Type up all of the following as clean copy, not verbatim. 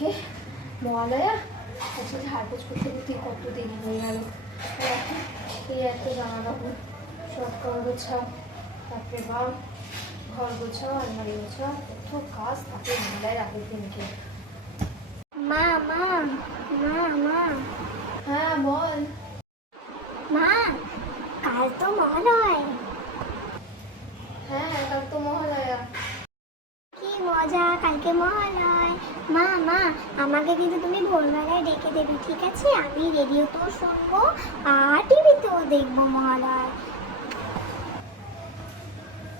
আজকে মহালয়া, আজকে ঝাড়পোছ করতে করতে কত দেরি হয়ে গেল। এখন এই একটা জামা কাপড় সব কাপড় গোছাও, তারপরে বা ঘর গোছাও, আলমারি গোছাও, কত কাজ থাকে মহালয়ার আগের দিনকে। মা মা মা মা হ্যাঁ বল। মা, কাল তো মহালয়। হ্যাঁ কাল তো মহালয়া। কি মজা, কালকে মহালয়। মা মা, আমাকে কিন্তু তুমি ভোরবেলায় ডেকে দেবে, ঠিক আছে? আমি রেডিওতেও শুনবো আর টিভিতেও দেখবো মহালয়।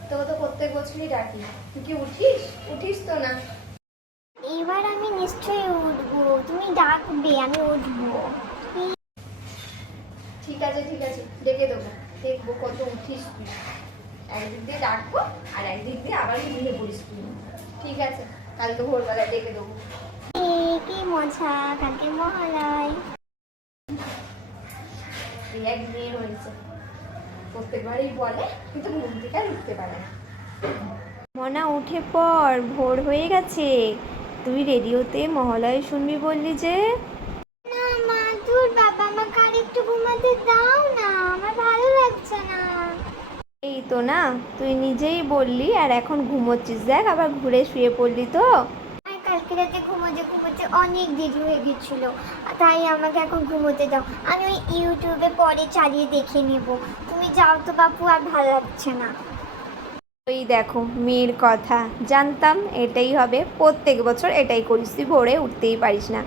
তোকে তো প্রত্যেক বছরই ডাকি, তুই কি উঠিস? উঠিস তো না। এবার আমি নিশ্চয়ই উঠবো, তুমি ডাকবে, আমি উঠবো। ঠিক আছে ঠিক আছে, ডেকে দেবো, দেখবো কত উঠিস তুই। একদিক দিয়ে ডাকবো আর একদিক দিয়ে আবার ঘুমিয়ে পড়িস তুই। ঠিক আছে, কালকে ভোরবেলায় ডেকে দেবো। কি মজা, কালকে মহালয়। এই এক মেয়ে হয়েছে, প্রত্যেকবারই বলে কিন্তু ঘুম থেকে আর উঠতে পারে না। মনা উঠে পড়, ভোর হয়ে গেছে। তুই রেডিওতে মহালয় শুনবি বললি যে? না মা, দূর বাবা, আমাকে আর একটু ঘুমাতে দাও না, আমার ভালো লাগছে না। এই তো না, তুই নিজেই বললি আর এখন ঘুমোচ্ছিস, দেখ আবার ঘুরে শুয়ে পড়লি তো। আর কালকে রাতে ঘুমোতে অনেক দেরি হয়ে গেছিল, তাই আমাকে এখন ঘুমোতে দাও। আমি ওই ইউটিউবে পরে চালিয়ে দেখে নেব। তুমি যাও তো বাপু, আর ভালো লাগছে না। ওই দেখো মেয়ের কথা, জানতাম এটাই হবে, প্রত্যেক বছর এটাই করিস, তুই ভোরে উঠতেই পারিস না।